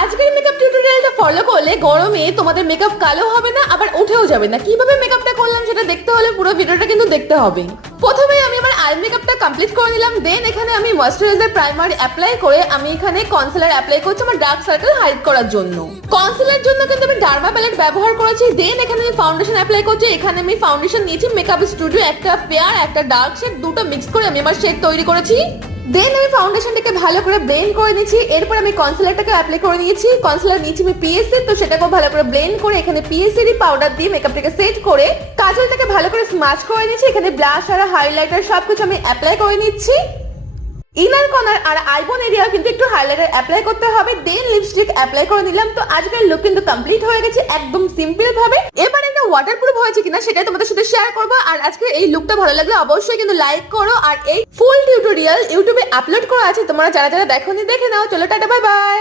আজকের makeup টিউটোরিয়ালটা follow করলে গরমে তোমাদের মেকআপ কালো হবে না, আবার উঠেও যাবে না। কিভাবে মেকআপটা করলাম সেটা দেখতে হলে পুরো ভিডিওটা কিন্তু দেখতে হবে। প্রথমে আমি আমার আই মেকআপটা কমপ্লিট করে নিলাম। দেন এখানে আমি ময়েশ্চারাইজার প্রাইমার অ্যাপ্লাই করে আমি এখানে কনসিলার অ্যাপ্লাই করছি আমার ডার্ক সার্কেল হাইড করার জন্য। কনসিলার জন্য কিন্তু আমি ডার্মা প্যালেট ব্যবহার করেছি। দেন এখানে আমি ফাউন্ডেশন অ্যাপ্লাই করছি। এখানে আমি ফাউন্ডেশন নিয়েছি মেকআপ স্টুডিও, একটা ফেয়ার একটা ডার্ক শেড, দুটো মিক্স করে আমি আমার শেড তৈরি করেছি। দেন আমি ফাউন্ডেশনটাকে ভালো করে ব্লেন্ড করে নিয়েছি। এরপর আমি কনসিলারটাকে অ্যাপ্লাই করে নিয়েছি। কনসিলার নিয়েছি আমি পিএসসি, তো সেটাকেও ভালো করে ব্লেন্ড করে এখানে পিএসসি পাউডার দিয়ে মেকআপটাকে সেট করে কাজলটাকে ভালো করে স্মাচ করে নিয়েছি। এখানে ব্লাশ আর হাইলাইটার সবকিছু আমি অ্যাপ্লাই করে নিচ্ছি। ইনার কর্নার আর আইবন এরিয়া কিন্তু একটু হাইলাইটার অ্যাপ্লাই করতে হবে। দেন লিপস্টিক অ্যাপ্লাই করে নিলাম। তো আজকের লুক কিন্তু কমপ্লিট হয়ে গেছে একদম সিম্পল ভাবে। এবার এটা ওয়াটারপ্রুফ হয়েছে কিনা সেটাই তোমাদের সাথে শেয়ার করবো। আর আজকে এই লুকটা ভালো লাগলে অবশ্যই কিন্তু লাইক করো। আর এই ফুল টিউটোরিয়াল ইউটিউবে আপলোড করা আছে, তোমরা যারা যারা দেখোনি দেখে নাও। চলো টাটা, বাই বাই।